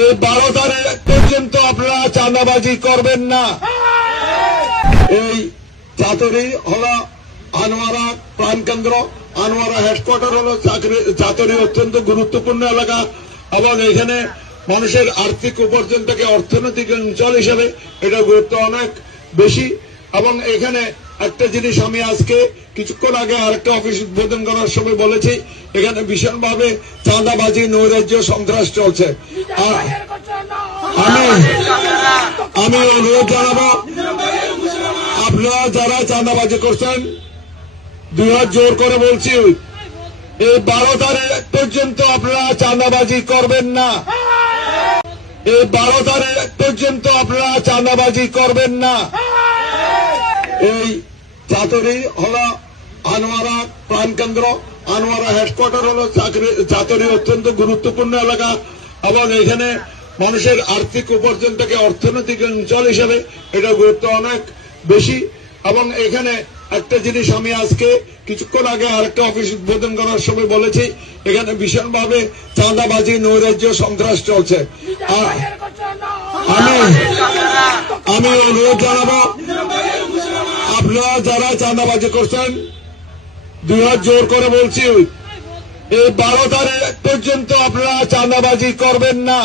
এই 12 তারিখ পর্যন্ত আপনারা চাঁদাবাজি করবেন না। এই চাতুরি হলো আনোয়ারা প্রাণকেন্দ্র, আনোয়ারা হেডকোয়ার্টার হলো চাতুরি অত্যন্ত গুরুত্বপূর্ণ এলাকা এবং এখানে মানুষের আর্থিক উপার্জন থেকে অর্থনৈতিক অঞ্চল হিসেবে এটা গুরুত্ব অনেক বেশি। এবং এখানে একটা জিনিস আমি আজকে কিছুক্ষণ আগে আরেকটা অফিস উদ্বোধন করার সময় বলেছি, এখানে ভীষণভাবে চাঁদাবাজি নৈরাজ্য সন্ত্রাস চলছে। আমি অনুরোধ জানাবো, আপনারা যারা চাঁদাবাজি করছেন 2 হাত জোর করে বলছি, এই 12 তারিখ পর্যন্ত আপনারা চাঁদাবাজি করবেন না। এই 12 তারিখ পর্যন্ত আপনারা চাঁদাবাজি করবেন না। এই চাতুরি হলো আনোয়ারা প্রাণকেন্দ্র, আনোয়ারা হেডকোয়ার্টার হলো চাতুরি অত্যন্ত গুরুত্বপূর্ণ এলাকা এবং এখানে মানুষের আর্থিক উপার্জন থেকে অর্থনৈতিক অঞ্চল হিসেবে এটা গুরুত্ব অনেক বেশি। এবং এখানে একটা জিনিস আমি আজকে কিছুক্ষণ আগে আরেকটা অফিস উদ্বোধন করার সময় বলেছি, এখানে ভীষণভাবে চাঁদাবাজি নৈরাজ্য সন্ত্রাস চলছে। আমি অনুরোধ জানাবো, আপনারা যারা চাঁদাবাজি করছেন 2 হাত জোর করে বলছি, এই 12 তারিখ পর্যন্ত আপনারা চাঁদাবাজি করবেন না।